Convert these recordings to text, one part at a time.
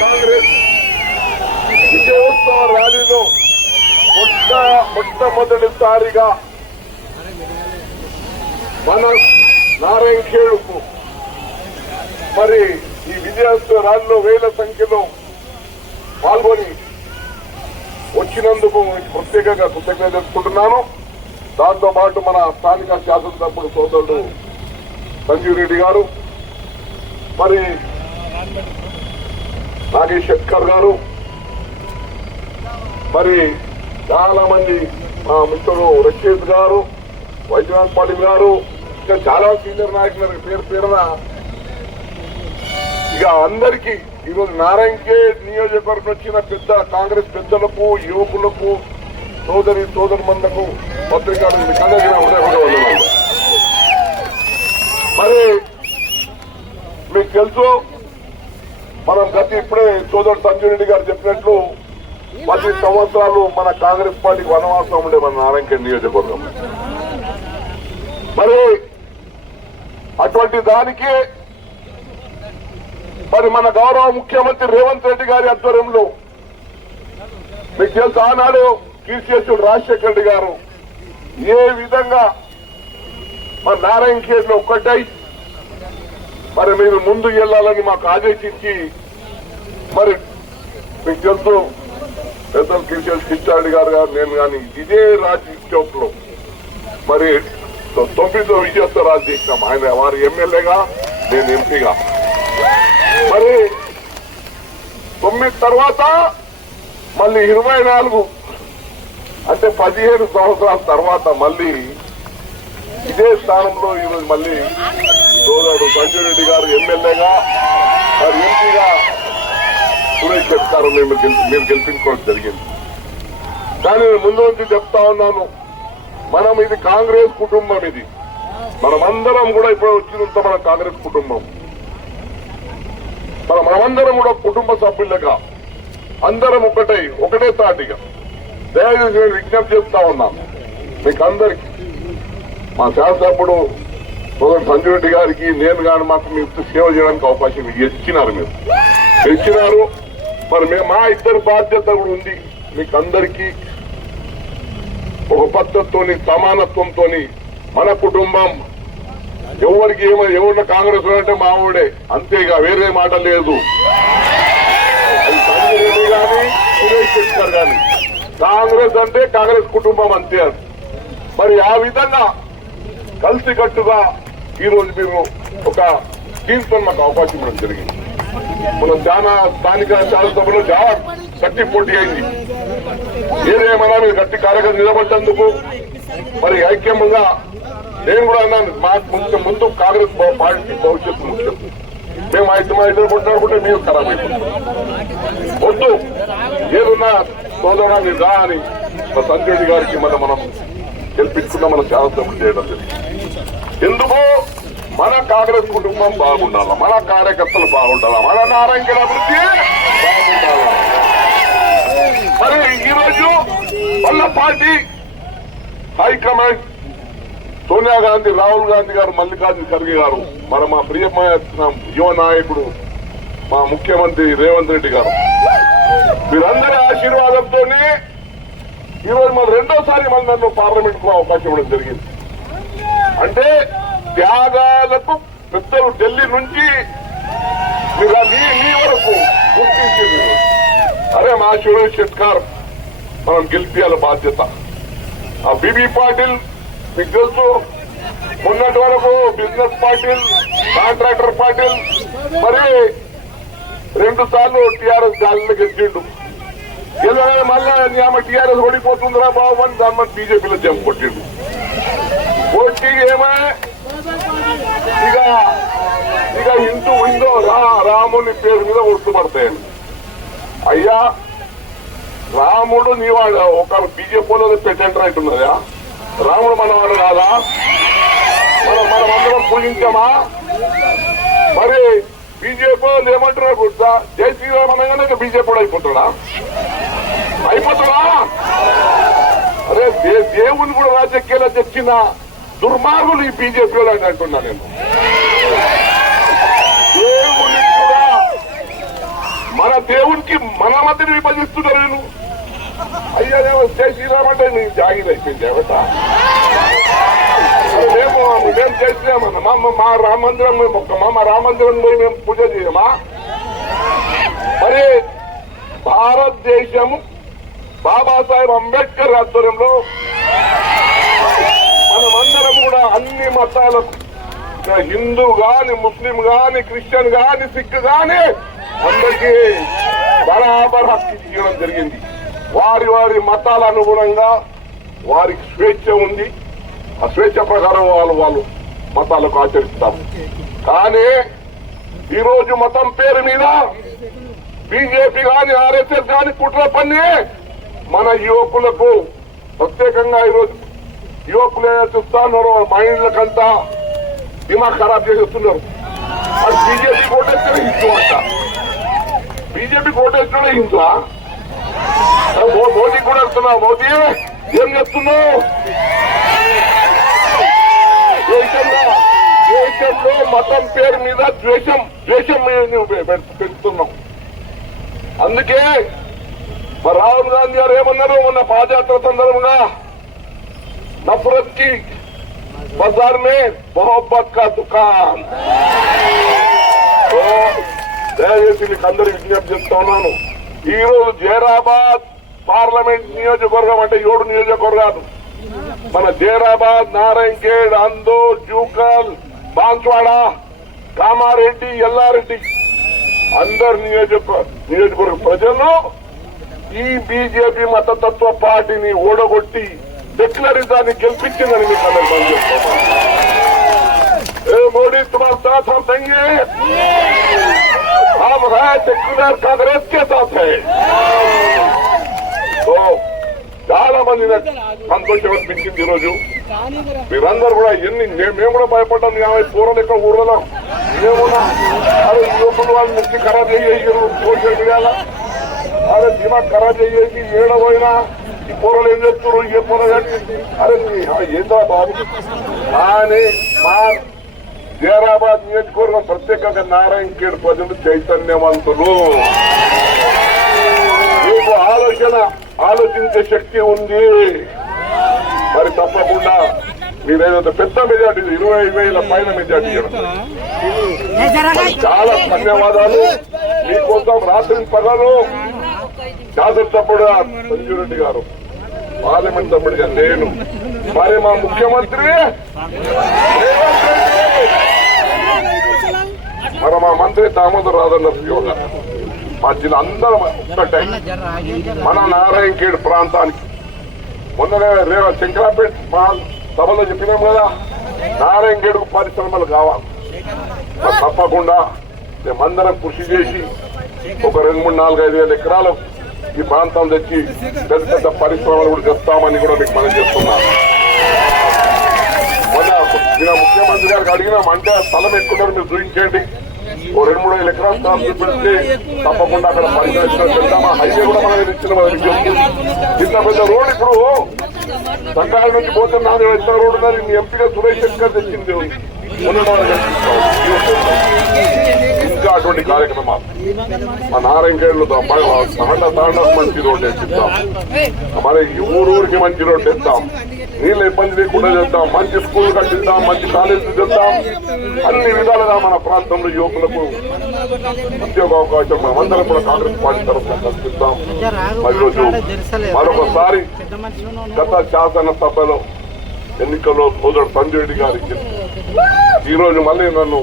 కాంగ్రెస్ విజయోత్సవ ర్యాలీలో మొట్టమొదటిసారిగా మన నారాయణ ఖేడ్కు మరి ఈ విజయోత్సవ ర్యాలీలో వేల సంఖ్యలో పాల్గొని వచ్చినందుకు ప్రత్యేకంగా కృతజ్ఞత తెలుపుకుంటున్నాను. దాంతో పాటు మన స్థానిక శాసనసభ్యుడు సోదరుడు సంజీవ్ రెడ్డి గారు, మరి నాగేష్ శెట్కర్ గారు, మరి చాలా మంది మా మిత్రులు రషీద్ గారు, వైద్యనాథ్ పాటిల్ గారు, ఇంకా చాలా సీనియర్ నాయకులు పేరు పేరున ఇక అందరికీ ఈరోజు నారాయణఖేడ్ నియోజకవర్గం వచ్చిన పెద్ద కాంగ్రెస్ పెద్దలకు, యువకులకు, సోదరులకు పత్రికలు మరి మీకు తెలుసు, మనం ఇప్పుడే సోదరుడు సంజయ్ రెడ్డి గారు చెప్పినట్లు 10 సంవత్సరాలు మన కాంగ్రెస్ పార్టీకి వనవాసం ఉండే మన నారాయణఖేడ్ నియోజకవర్గం. మరి అటువంటి దానికి మరి మన గౌరవ ముఖ్యమంత్రి రేవంత్ రెడ్డి గారి ఆధ్వర్యంలో మీకు తెలుసు, ఆనాడు కీర్తిశేషుడు రాజశేఖర రెడ్డి గారు ఏ విధంగా మన నారాయణఖేడ్ లో ఒక్కటై మరి మీరు ముందు వెళ్లాలని మాకు ఆదేశించి, మరి మీకు తెలుసు పెద్దలు కీర్తిశేషుడు కృష్ణారెడ్డి గారు నేను కానీ ఇదే రాజ్ చౌక్ లో మరి 9వ విజయోత్సవ రాజు చేసినాం. ఆయన వారి ఎమ్మెల్యేగా, నేను ఎంపీగా. మరి 9 తర్వాత మళ్ళీ 24 అంటే 17 సంవత్సరాల తర్వాత మళ్ళీ ఇదే స్థానంలో ఈరోజు మళ్ళీ సోదరుడు సంజయ్ రెడ్డి గారు ఎమ్మెల్యేగా, మరి ఎంపీగా సురేష్ చెప్తారు మేము గెలిపించుకోవడం జరిగింది. కానీ ముందు నుంచి చెప్తా ఉన్నాను, మనం ఇది కాంగ్రెస్ కుటుంబం, ఇది మనమందరం కూడా ఇప్పుడు వచ్చినంత మన కాంగ్రెస్ కుటుంబం, మనమందరం కూడా కుటుంబ సభ్యులుగా అందరం ఒకటే తాటిగా దయచేసి నేను విజ్ఞప్తి చేస్తా ఉన్నాను మీకు అందరికీ. మా శాసనసభ్యుడు సోదరు సంజయ్ రెడ్డి గారికి నేను కానీ మాకు మీకు సేవ చేయడానికి అవకాశం ఇచ్చినారు, మీరు ఇచ్చినారు. మరి మా ఇద్దరు బాధ్యత కూడా ఉంది మీకు అందరికీ. ఒక పద్ధతితోని, సమానత్వంతో మన కుటుంబం ఎవరికి ఎవరిన కాంగ్రెస్ అంటే మావుడే, అంతేగా వేరే మాట లేదు. అది సంజయ్ రెడ్డి గాని సురేష్ శెట్కర్ గాని కాంగ్రెస్ అంటే కాంగ్రెస్ కుటుంబం అంతే. మరి ఆ విధంగా కలిసికట్టుగా ఈరోజు మీరు ఒక టీంతో మాకు అవకాశం ఇవ్వడం జరిగింది. మనం చాలా స్థానిక శాసనసభలో చాలా గట్టి పోటీ అయింది. ఏదేమైనా మీరు గట్టి కార్యక్రమం నిలబడ్డందుకు మరి ఐక్యంగా నేను కూడా అన్నాను, మాకు ముందు కాంగ్రెస్ పార్టీ భవిష్యత్తు ముఖ్యం. మేము ఇద్దరు కొట్టాడుకుంటే మీరు ఖరాబ్ అయిపోతాం. వద్దు, ఏదున్నా సోదరా మీరు రా అని సంజయ్ రెడ్డి గారికి మనం గెలిపించుకున్నా మన శాసనసభ చేయడం జరిగింది. ఎందుకు మన కాంగ్రెస్ కుటుంబం బాగుండాలా, మన కార్యకర్తలు బాగుండాలా, మన నారాయణఖేడ్ అభివృద్ధి బాగుండాలా. మరి ఈరోజు వాళ్ళ పార్టీ హైకమాండ్ సోనియా గాంధీ, రాహుల్ గాంధీ గారు, మల్లికార్జున ఖర్గే గారు, మా ప్రియమైన యువ నాయకుడు మా ముఖ్యమంత్రి రేవంత్ రెడ్డి గారు, వీరందరి ఆశీర్వాదంతో ఈరోజు మన రెండోసారి నన్ను పార్లమెంట్ కు అవకాశం ఇవ్వడం జరిగింది. అంటే త్యాగాలకు పెద్దలు ఢిల్లీ నుంచి మీరు మీ వరకు గుర్తించింది. అరే మా సురేష్ శెట్కర్ మనం గెలిపియాల బాధ్యత. ఆ బీబీ పాటిల్ మీకు తెలుసు, మొన్నటి వరకు బిజినెస్ పాటిల్, కాంట్రాక్టర్ పాటిల్, మరి 2 సార్లు టీఆర్ఎస్ గాలిలో గెలిచిండు. గెలవగానే మళ్ళా ఆమె టీఆర్ఎస్ ఓడిపోతుందిరా బాబు అని దాని మన బీజేపీలో జంప్ కొట్టిండు. కొట్టి ఏమే ఇక ఇందో రాముని పేరు మీద ఒట్టుపడతాయండి. అయ్యా రాముడు నీవాడు ఒక బీజేపీలో పెట్టండి అంటున్నదా? రాముడు మనవాడు కాదా? మనం అందరం పూజించామా? మరి బీజేపీ వాళ్ళు ఏమంటున్నారు గుర్తా? జై శ్రీరామ్ అనగానే బీజేపీ కూడా అయిపోతాడా? అరే దేవుని కూడా రాజకీయాలు తెచ్చిన దుర్మార్గులు ఈ బీజేపీ వాళ్ళు అని అంటున్నా నేను. దేవుని కూడా మన దేవునికి మన మధ్యని విభజిస్తున్నారు వీళ్ళు. అయ్యా జై శ్రీరామ్ అంటే నీ జాగిర్ అయిపోయింది దేవత. మేము జై శ్రీరామ్ అన్న మా రామ మందిరం మా రామ మందిరం పోయి మేము పూజ చేయమా? మరి భారతదేశం బాబాసాహెబ్ అంబేద్కర్ ఆధ్వర్యంలో మనమందరం కూడా అన్ని మతాలకు హిందూ గాని ముస్లిం గాని క్రిస్టియన్ గాని సిక్ గాని అందరికీ బరాబర్ హక్కు ఇవ్వడం జరిగింది. వారి వారి మతాల అనుగుణంగా వారికి స్వేచ్ఛ ఉంది. ఆ స్వేచ్ఛ ప్రకారం వాళ్ళు మతాలకు ఆచరిస్తారు. కానీ ఈరోజు మతం పేరు మీద బీజేపీ గాని ఆర్ఎస్ఎస్ గాని కుట్ర పన్ని మన యువకులకు ప్రత్యేకంగా ఈరోజు యువకులు చూస్తున్నారు. మైండ్లకంతా దిమాగ్ ఖరాబ్ చేసేస్తున్నారు. అది బీజేపీ కోటేస్తేనే హిందూ అంట. బీజేపీ కోటేస్తేనే హిందువా? మోదీ కూడా వెళ్తున్నావు. మోదీ ఏం చేస్తున్నావు? దేశంలో మతం పేరు మీద ద్వేషం పెడుతున్నాం. అందుకే మరి రాహుల్ గాంధీ గారు ఏమన్నారు మొన్న పాదయాత్ర సందర్భంగా, నఫరత్ కి బజార్ మే మొహబ్బత్ కా దుకాన్. దయచేసి మీకు అందరికి విజ్ఞప్తి చేస్తా ఉన్నాను. ఈ రోజు జైరాబాద్ పార్లమెంట్ నియోజకవర్గం అంటే 7 నియోజకవర్గాలు మన జైరాబాద్, నారాయణఖేడ్, అందోర్, జూకల్, బాన్స్వాడ, కామారెడ్డి, ఎల్లారెడ్డి అందరు నియోజకవర్గ ప్రజలు ఈ బీజేపీ మతతత్వ పార్టీని ఓడగొట్టి సెక్యులరిజాన్ని గెలిపించిందని మీకు అందరూ పనిచేస్తున్నాం. మోడీ तुम्हारे साथ हम देंगे, हम है सेक्युलर कांग्रेस के साथ है. तो చాలా మంది సంతోషం అనిపించింది. ఈరోజు మీరందరూ కూడా మేము కూడా భయపడ్డాం. పూర్వం లెక్క ఊర్వలం ఏమున్నా అరే యువకులు వాళ్ళు ముక్తి ఖరాబ్ చేసేసారు సోషల్ మీడియాలో. అరే దిమాగ్ ఖరాబ్ చేసేసి ఏడబోయినా ఈ పూరలు ఏం చేస్తున్నారు, ఏ పూర అరే ఏందా బాబు. కానీ మా జైరాబాద్ నియోజకవర్గం ప్రత్యేకంగా నారాయణఖేడ్ ప్రజలు చైతన్యవంతులు. మీకు ఆలోచించే శక్తి ఉంది. మరి తప్పకుండా మీరేదో పెద్ద మెజార్టీ 20,000 పైన మెజార్టీ చాలా ధన్యవాదాలు. మీకోసం రాత్రి పగలు శాసనసభ్యుడు సంజీవ్ రెడ్డి గారు, పార్లమెంట్ సభ్యుడిగా నేను, మరి మా ముఖ్యమంత్రి మరి మా మంత్రి దామోదర్ రాజనరసింహ గారు, మా జిల్లా అందరం ఒక్కటే మన నారాయణఖేడ్ ప్రాంతానికి. మొన్ననే శంకరాపేట మా సభలో చెప్పినాం కదా, నారాయణఖేడ్కు పరిశ్రమలు కావాలి. తప్పకుండా మేమందరం కృషి చేసి ఒక 2, 3, 4, 5 వేల ఎకరాలు ఈ ప్రాంతం తెచ్చి పెద్ద పెద్ద పరిశ్రమలు కూడా తెస్తామని కూడా మీకు మనం చేస్తున్నాం. మొన్న ముఖ్యమంత్రి గారికి అడిగినాం, అంటే స్థలం ఎక్కువ మీరు చూపించండి, ఓ 2, 3 వేల ఎకరాల స్థలం చూపిస్తే తప్పకుండా అక్కడ పరిశ్రమ వెళ్తామా. హైవే కూడా మనం ఇచ్చిన ఇంత పెద్ద రోడ్ ఇప్పుడు సంగాల నుంచి పోతే 4 ఎంత రోడ్డు ఉన్నారు. ఎంపీగా సురేష్ శంకర్ తెచ్చింది ఇంకా అటువంటి కార్యక్రమాలు మా నారాయణఖేడ్లో తాండ మంచి రోడ్డు వేసిద్దాం. మరి ఊరికి మంచి రోడ్డు వేస్తాం, నీళ్ళ ఇబ్బంది లేకుండా చేద్దాం, మంచి స్కూల్ కట్టిద్దాం, మంచి కాలేజీలు చేద్దాం. అన్ని విధాలుగా మన ప్రాంతంలో యువకులకు ఉద్యోగ అవకాశం మనమందరం కూడా కాంగ్రెస్ పార్టీ తరఫున కల్పిస్తాం. ఈరోజు మరొకసారి గత శాసనసభలో ఎన్నికల్లో సోదరుడు సంజయ్ రెడ్డి గారికి ఈరోజు మళ్ళీ నన్ను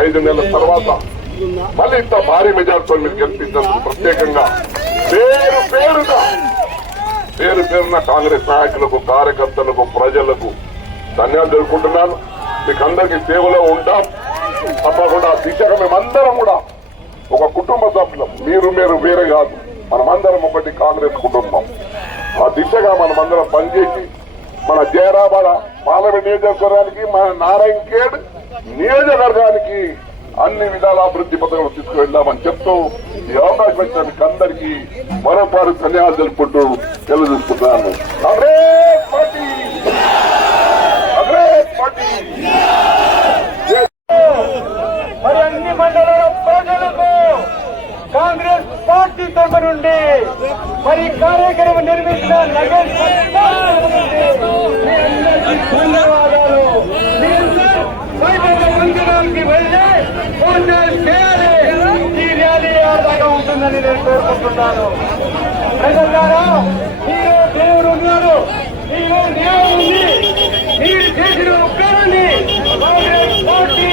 5 నెలల తర్వాత మళ్ళీ ఇంత భారీ మెజార్టీతో మీరు గెలిపించినందుకు ప్రత్యేకంగా పేరున కాంగ్రెస్ నాయకులకు, కార్యకర్తలకు, ప్రజలకు ధన్యవాదాలు తెలుపుకుంటున్నాను. మీకు అందరికీ సేవలో ఉంటాం. తప్పకుండా దిశగా మేమందరం కూడా ఒక కుటుంబ సభ్యులం. మీరు వేరే కాదు, మనమందరం ఒకటి కాంగ్రెస్ కుటుంబం. ఆ దిశగా మనమందరం పనిచేసి మన జైరాబాద్ పార్లమెంట్ నియోజకవర్గానికి, మన నారాయణఖేడ్ నియోజకవర్గానికి అన్ని విధాల అభివృద్ధి పథకాలు తీసుకువెళ్దామని చెప్తూ ఈ అవకాశం ఇచ్చిన మీకు అందరికీ మరోసారి ధన్యవాదాలు తెలుపుకుంటూ తెలియజేస్తున్నాను. మరి అన్ని మండలాల ప్రజలకు కాంగ్రెస్ పార్టీ తరఫు నుండి మరి కార్యక్రమం నిర్మించిన నగేష్ మీ అందరికీ ధన్యవాదాలు. మందిరానికి వెళ్ళి ఫోన్ చేయాలి. ఈ ర్యాలీ ఆదాగా ఉంటుందని నేను కోరుకుంటున్నాను. ప్రజలారా, మీరే దేవుడు ఉన్నారు, మీరే న్యాయం ఉంది. మీరు చేసిన ఉపకారాన్ని కాంగ్రెస్ పార్టీ